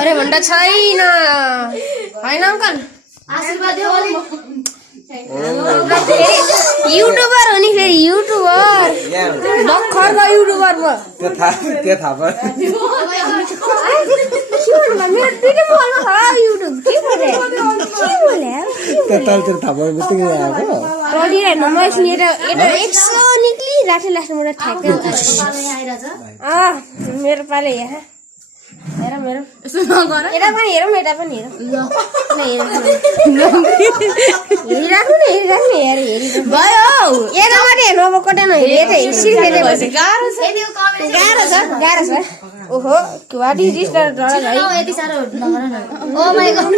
अरे भन्दा छैन हैन अंकल आशीर्वाद दियो युट्युबर हो नि फेरि युट्युबर भर्खरको युट्युबर भयो त्यो थाहा भयो मेरो पिटे बोल्नु छ युट्युब के बोले त्यो तलतिर थाहा भयो बित्तिकै आएको पढिरहेन म यता 100 निक्ली राखे लास्टबाट ठ्याक्कै मेरो पाले यहाँ हेर मेरो यसो नगर यता पनि हेरौँ यता पनि हेरौँ हेरिराख्नु न हेरिराख्नु हेरि भयो यता मात्रै हेर्नु अब कतै नहेरि यता सिर्फेदै बस्यो गाह्रो छ ओहो वाट इज दिस यति साह्रो नगर न ओ माय गॉड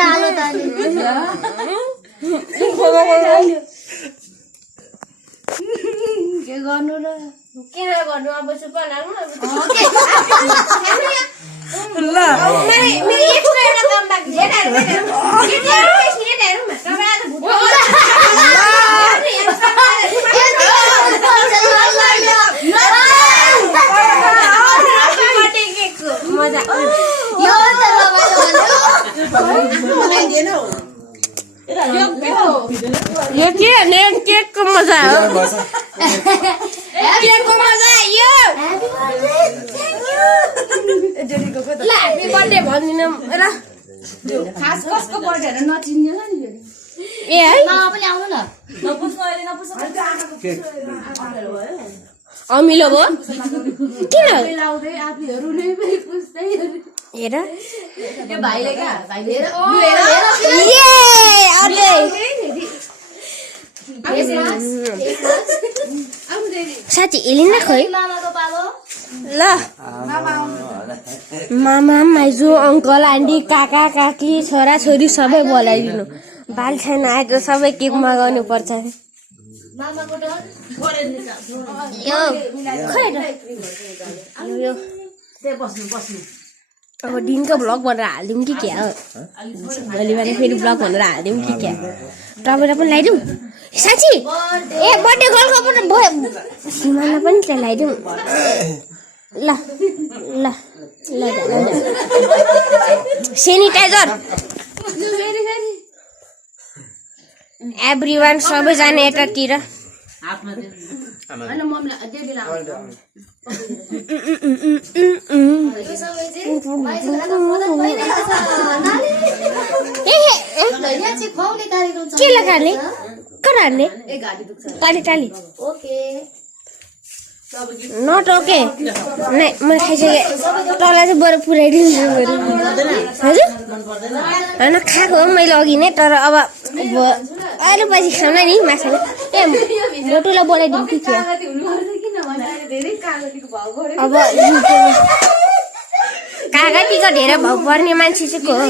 तालो ताली के गर्नु र किन गर्नु अब सुप लाग्नु ल मेरो एक्स्ट्रा एउटा काम बाँकी छ मजा यो त यो के नेम केकको मजा हो केकको मजा यो ल ह्यापी बर्थडे भनिदिनु र खास कसको बर्थडे र नचिन्ने ल नि फेरि ए है मामा पनि आउनु न अमिलो भयो किन लाउँदै आफूहरू नै पनि पुस्दै हेर यो भाइले क्या भाइले साथी हेलिन खै मामाको पालो ल मामा माइजू अङ्कल आन्टी काका काकी छोरा छोरी सबै बोलाइदिनु बाल छैन आएको सबै केक मगाउनु पर्छ मामाको यो खै यो अब दिनको भ्लग भनेर हालिदिउँ कि क्या भोलि बिहान फेरि भ्लग भनेर हालिदिउँ कि क्या तपाईँलाई पनि लगाइदिउँ साँच्ची ए बर्थडे गर्लको पनि हिमाललाई पनि चाहिँ लगाइदिउँ ल ल ल सेनिटाइजर एभ्रिवान सबैजना यतातिर के लगाने कराने टाली टाली नट ओके नै मैले खाइसकेँ तँलाई चाहिँ बरु पुऱ्याइदिन्छु हजुर होइन खाएको हो मैले अघि नै तर अब अहिले पछि खाउन नि माछा ए मोटुलाई बोलाइदिउँ कि क्या अब कागतीको धेरै भाउ पर्ने मान्छे चाहिँ को हो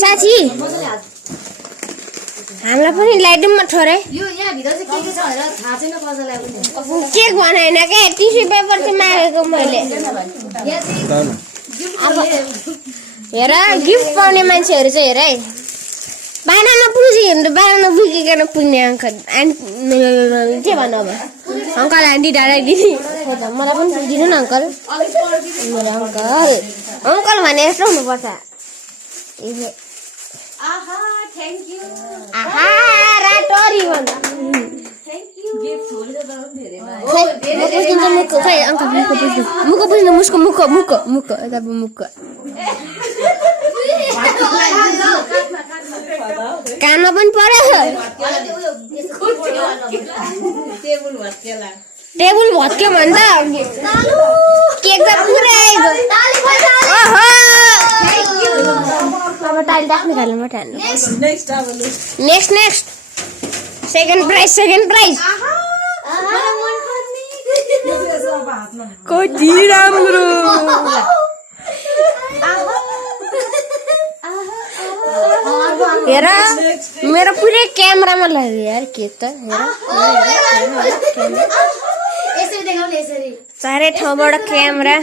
साथी हामीलाई पनि ल्याइदिउँ न थोरै केक बनाएन क्या टिस्यु पेपर चाहिँ मागेको मैले अब हेर गिफ्ट पाउने मान्छेहरू चाहिँ हेर है बाह्र नपुग्यो भने बाह्र नपुगिकन पुग्ने अङ्कल के भन्नु अब अङ्कल आन्टी डाँडा दिदी मलाई पनि दिनु न अङ्कल मेरो अङ्कल अङ्कल भने यस्तो हुनुपर्छ आहा राटोरी भन्छ खै अङ्कल मुख बुझ्नु मुस्को मुख मुख मुख यता मुख कानमा पनि पर्यो टेबुल भत्क्यो भन्छ केक त पुरै आएको अब टाइल राख्नु थाल्नु म टाल्नु नेक्स्ट सेकेन्ड प्राइज कति राम्रो हेर मेरो पुरै क्यामेरामा लाग्यो यार केक त हेर चारै ठाउँबाट क्यामेरा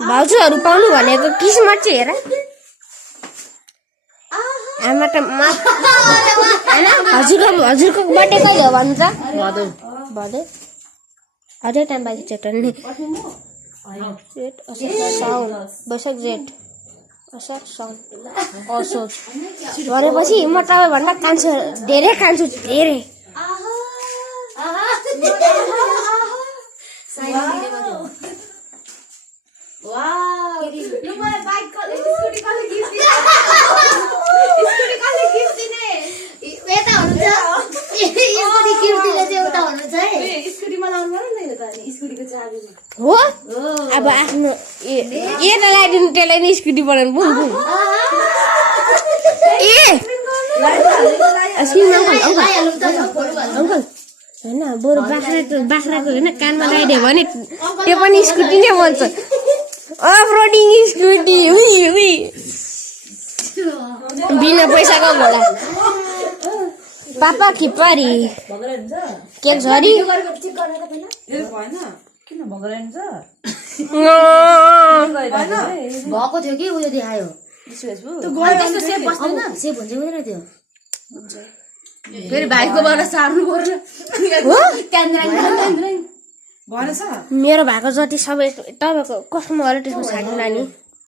भाउजूहरू पाउनु भनेको किस्मत चाहिँ हेर आमा त होइन हजुरको बर्थडे कहिले हो भन्नु त भदौ अझै टाइम बाँकी छ त नि जेठ असार साउन वैशाख जेठ असार साउन असोज भनेपछि म तपाईँभन्दा कान्छु धेरै कान्छु धेरै हो अब आफ्नो यता लगाइदिनु त्यसलाई नि स्कुटी बनाउनु बुम बुम ए अङ्कल होइन बरु बाख्राको होइन कानमा लगाइदियो भने त्यो पनि स्कुटी नै बन्छ अफ रोडिङ स्कुटी बिना पैसाको घोडा पापा खिपारी केक झरी भएको थियो कि उयो देखायो सेप हुन्छ हुँदैन त्यो फेरि भाइकोबाट सार्नु पर्यो मेरो भएको जति सबै तपाईँको कस्टमर त्यसमा छाड्नु नानी